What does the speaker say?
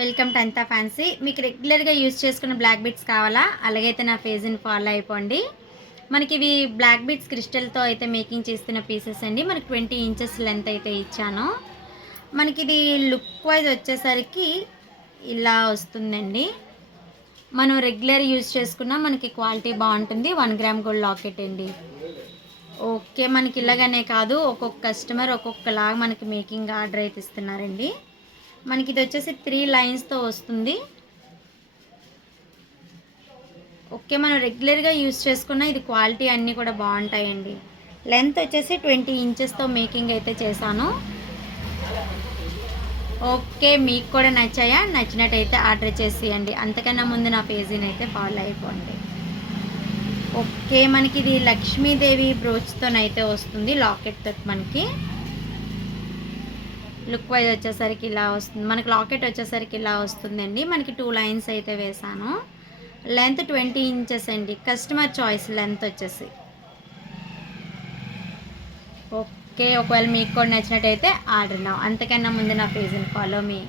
Welcome to అంతా fancy. మీకు రెగ్యులర్గా యూజ్ చేసుకున్న బ్లాక్ బీట్స్ కావాలా? అలాగైతే నా పేజ్ని ఫాలో అయిపోండి. మనకి ఇవి బ్లాక్ బీట్స్ క్రిస్టల్తో అయితే మేకింగ్ చేస్తున్న పీసెస్ అండి. మనకి 20 ఇంచెస్ లెంత్ అయితే ఇచ్చాను. మనకి ఇది లుక్ వైజ్ వచ్చేసరికి ఇలా వస్తుందండి. మనం రెగ్యులర్ యూజ్ చేసుకున్న మనకి క్వాలిటీ బాగుంటుంది. 1 గ్రామ్ గోల్డ్ లాకెట్ అండి. ఓకే, మనకి ఇలాగనే కాదు, ఒక్కొక్క కస్టమర్ ఒక్కొక్కలాగా మనకి మేకింగ్ ఆర్డర్ అయితే ఇస్తున్నారండి. మనకి ఇది వచ్చేసి 3 లైన్స్తో వస్తుంది. ఓకే, మనం రెగ్యులర్గా యూజ్ చేసుకున్న ఇది క్వాలిటీ అన్నీ కూడా బాగుంటాయండి. లెంత్ వచ్చేసి 20 ఇంచెస్తో మేకింగ్ అయితే చేశాను. ఓకే, మీకు కూడా నచ్చాయా? నచ్చినట్టయితే ఆర్డర్ చేసేయండి. అంతకన్నా ముందు నా పేజీని అయితే ఫాలో అయిపోండి. ఓకే, మనకి ఇది లక్ష్మీదేవి బ్రోచ్తోనైతే వస్తుంది, లాకెట్తో. మనకి లుక్ వైజ్ వచ్చేసరికి ఇలా వస్తుంది. మనకి లాకెట్ వచ్చేసరికి ఇలా వస్తుందండి. మనకి 2 లైన్స్ అయితే వేసాను. లెంత్ 20 ఇంచెస్ అండి. కస్టమర్ చాయిస్ లెంత్ వచ్చేసి. ఓకే, ఒకవేళ మీకు కూడా నచ్చినట్టయితే ఆర్డర్ నా. అంతకన్నా ముందు నా పేజ్ని ఫాలో మీ.